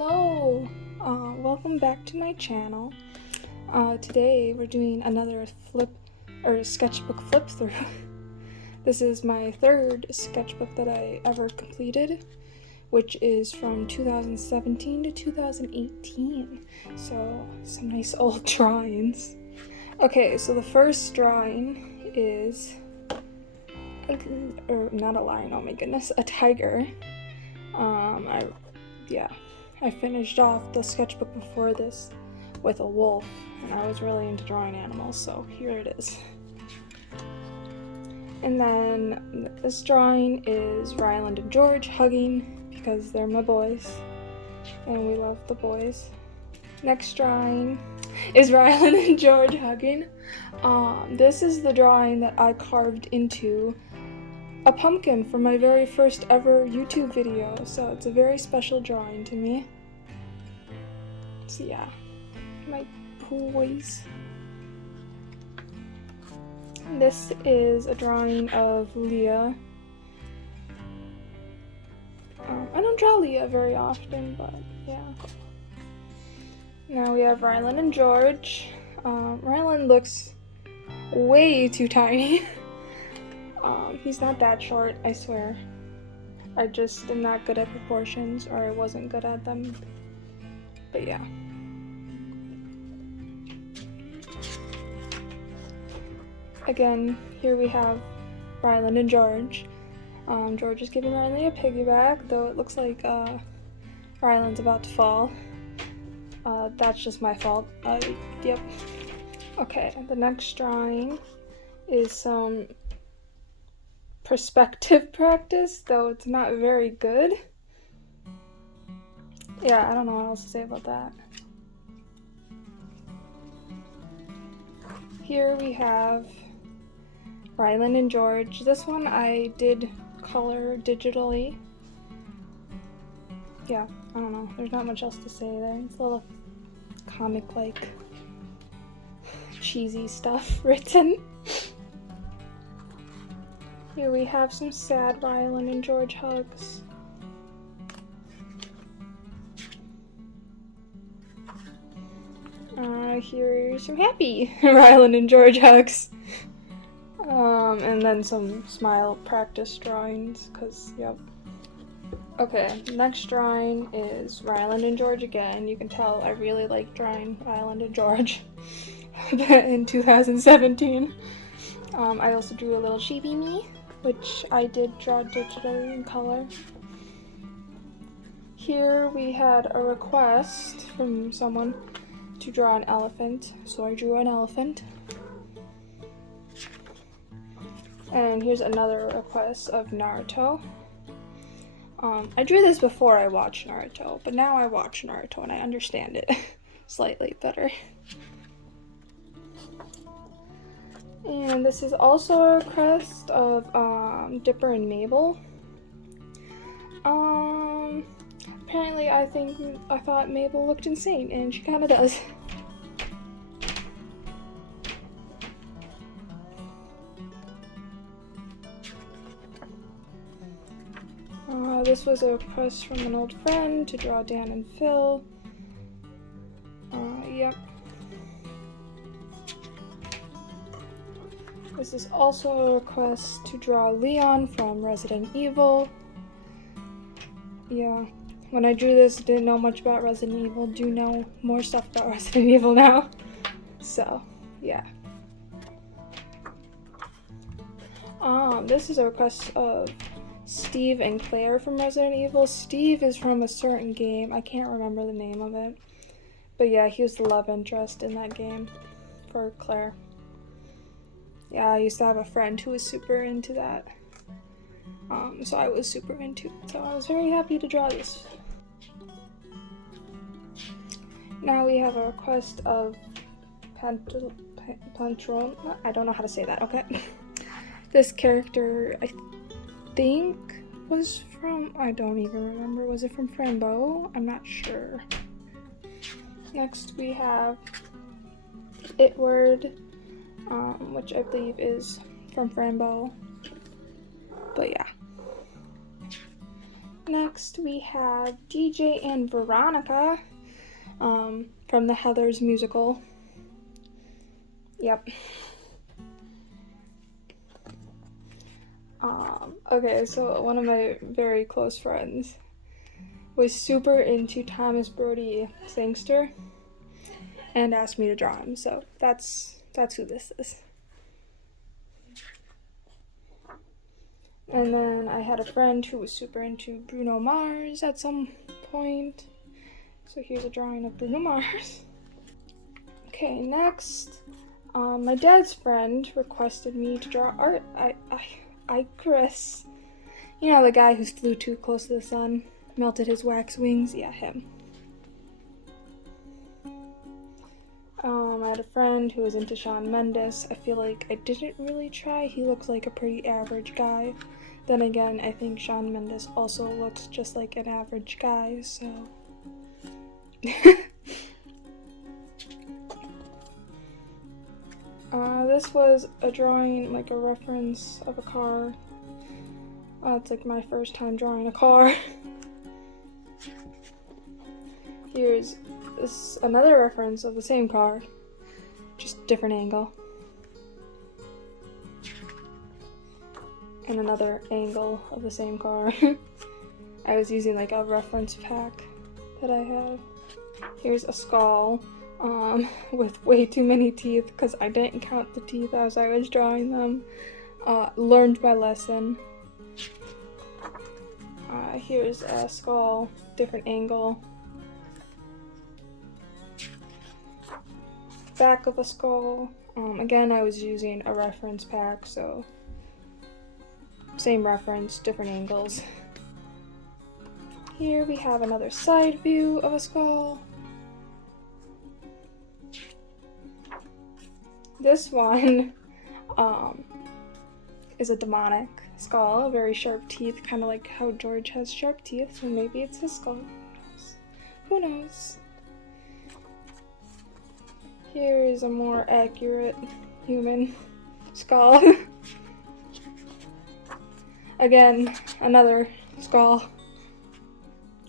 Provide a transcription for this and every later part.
Hello! Welcome back to my channel. Today we're doing another sketchbook flip through. This is my third sketchbook that I ever completed, which is from 2017 to 2018. So some nice old drawings. Okay, so the first drawing is, not a lion, oh my goodness, a tiger. I finished off the sketchbook before this with a wolf, and I was really into drawing animals, so here it is. And then this drawing is Ryland and George hugging because they're my boys, and we love the boys. Next drawing is Ryland and George hugging. This is the drawing that I carved into a pumpkin for my very first ever YouTube video, so it's a very special drawing to me. So yeah, my boys. This is a drawing of Leah. I don't draw Leah very often, but yeah. Now we have Ryland and George. Ryland looks way too tiny. He's not that short, I swear. I just am not good at proportions, or I wasn't good at them. But yeah. Again, here we have Ryland and George. George is giving Ryland a piggyback, though it looks like Ryland's about to fall. That's just my fault. Yep. Okay, the next drawing is some perspective practice, though it's not very good. Yeah, I don't know what else to say about that. Here we have Ryland and George. This one I did color digitally. Yeah, I don't know. There's not much else to say there. It's a little comic-like, cheesy stuff written. Here we have some sad Ryland and George hugs. Here's some happy Ryland and George hugs. And then some smile practice drawings, cause yep. Okay, next drawing is Ryland and George again. You can tell I really like drawing Ryland and George in 2017. I also drew a little chibi me, which I did draw digitally in color. Here we had a request from someone to draw an elephant, so I drew an elephant. And here's another request of Naruto. I drew this before I watched Naruto, but now I watch Naruto and I understand it slightly better. And this is also a request of Dipper and Mabel. Apparently I thought Mabel looked insane, and she kinda does. This was a request from an old friend to draw Dan and Phil. Yep. This is also a request to draw Leon from Resident Evil. Yeah, when I drew this, didn't know much about Resident Evil. Do know more stuff about Resident Evil now. So, yeah. This is a request of Steve and Claire from Resident Evil. Steve is from a certain game. I can't remember the name of it. But yeah, he was the love interest in that game for Claire. Yeah, I used to have a friend who was super into that. So I was super into it. So I was very happy to draw this. Now we have a request of Pantron. I don't know how to say that, okay? This character, I think was from, I don't even remember, was it from Frambo? I'm not sure. Next we have Itward, which I believe is from Frambo, but yeah. Next we have DJ and Veronica from the Heathers musical. Yep. Okay, so one of my very close friends was super into Thomas Brody Sangster and asked me to draw him, so that's who this is. And then I had a friend who was super into Bruno Mars at some point, so here's a drawing of Bruno Mars. Okay, next, my dad's friend requested me to draw art. Chris, you know, the guy who flew too close to the sun, melted his wax wings? Yeah, him. I had a friend who was into Shawn Mendes. I feel like I didn't really try. He looks like a pretty average guy. Then again, I think Shawn Mendes also looks just like an average guy, so... This was a drawing, like a reference of a car. It's like my first time drawing a car. Here's another reference of the same car, just different angle. And another angle of the same car. I was using like a reference pack that I have. Here's a skull with way too many teeth because I didn't count the teeth as I was drawing them. Learned my lesson. Here's a skull, different angle. Back of a skull. Again, I was using a reference pack, so same reference, different angles. Here we have another side view of a skull. This one is a demonic skull, very sharp teeth, kind of like how George has sharp teeth, so maybe it's his skull. Who knows? Here is a more accurate human skull. Again, another skull.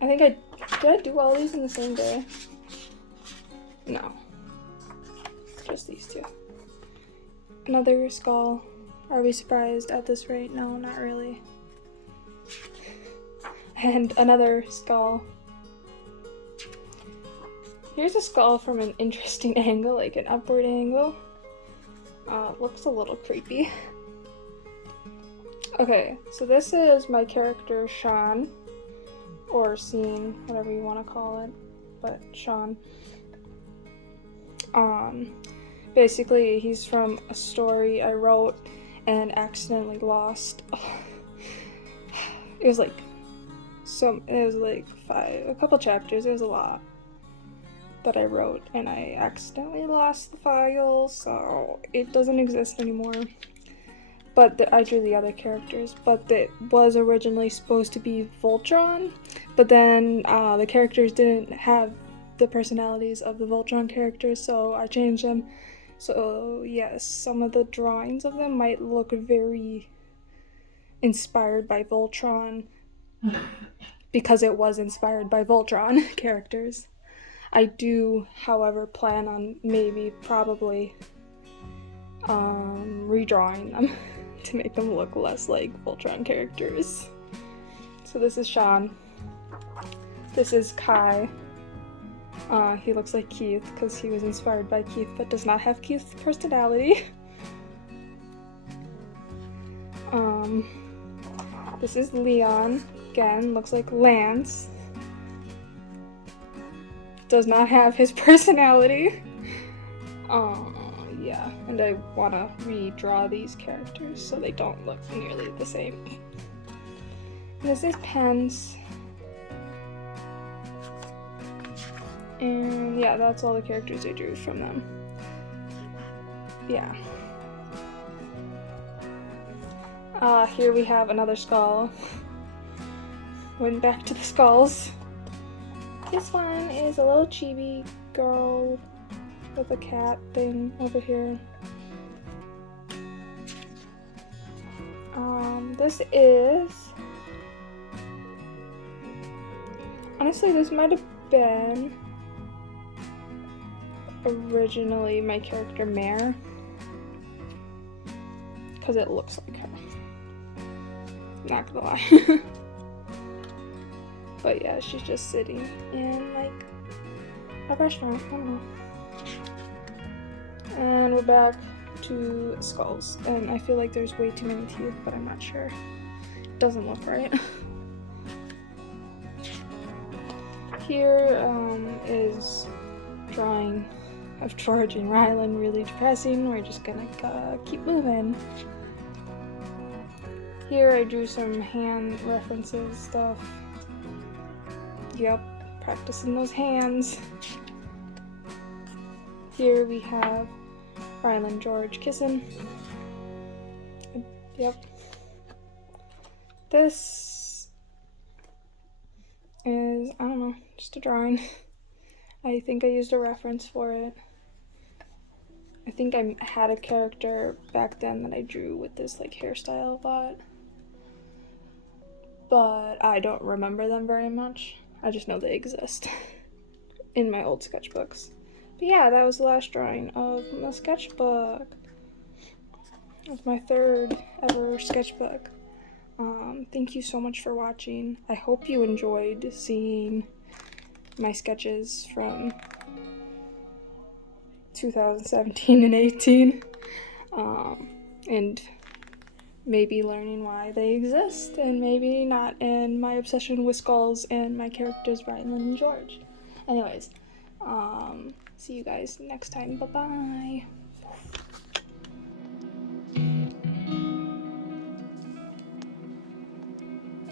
I think did I do all these in the same day? No. Just these two. Another skull. Are we surprised at this rate? No, not really. And another skull. Here's a skull from an interesting angle, like an upward angle. Looks a little creepy. Okay, so this is my character Sean, or Scene, whatever you want to call it, but Sean. Basically, he's from a story I wrote and accidentally lost. It was like a couple chapters. It was a lot that I wrote, and I accidentally lost the file, so it doesn't exist anymore. But I drew the other characters, but it was originally supposed to be Voltron, but then the characters didn't have the personalities of the Voltron characters, so I changed them. So yes, some of the drawings of them might look very inspired by Voltron because it was inspired by Voltron characters. I do, however, plan on probably redrawing them to make them look less like Voltron characters. So this is Sean. This is Kai. He looks like Keith because he was inspired by Keith but does not have Keith's personality. This is Leon. Again, looks like Lance. Does not have his personality. Yeah, and I want to redraw these characters so they don't look nearly the same. And this is Pence. And yeah, that's all the characters I drew from them. Yeah. Here we have another skull. Went back to the skulls. This one is a little chibi girl with a cat thing over here. This is Honestly, this might have been originally my character Mare, because it looks like her. Not gonna lie. But yeah, she's just sitting in like a restaurant. I don't know. And we're back to skulls, and I feel like there's way too many teeth, but I'm not sure. It doesn't look right. Here is drawing of George and Rylan, really depressing. We're just gonna keep moving. Here I drew some hand references stuff. Yep, practicing those hands. Here we have Rylan and George kissing. Yep. This is, I don't know, just a drawing. I think I used a reference for it. I think I had a character back then that I drew with this like hairstyle a lot, but I don't remember them very much. I just know they exist in my old sketchbooks. But yeah, that was the last drawing of my sketchbook. It was my third ever sketchbook. Thank you so much for watching. I hope you enjoyed seeing my sketches from 2017 and 18, and maybe learning why they exist, and maybe not, and my obsession with skulls and my characters Rylan and George. Anyways, see you guys next time. Bye-bye.